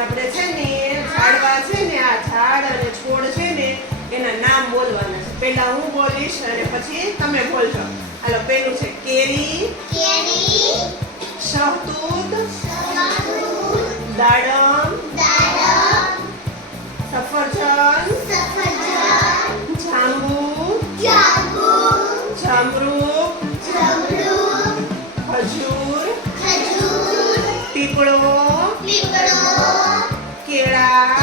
આપણે છે ને ઝાડવા છે ને આ ઝાડ અને છોડ છે ને એના નામ બોલવાના છે. પહેલા હું બોલીશ અને પછી તમે બોલશો હાલો પહેલું છે કેરી કેરી શહતૂત દાડમ દાડમ સફરજન સફરજન જાંબુ જાંબુ જામરૂક જમરૂ ખજૂર ખજૂર પીપળો પીપળો 给啦。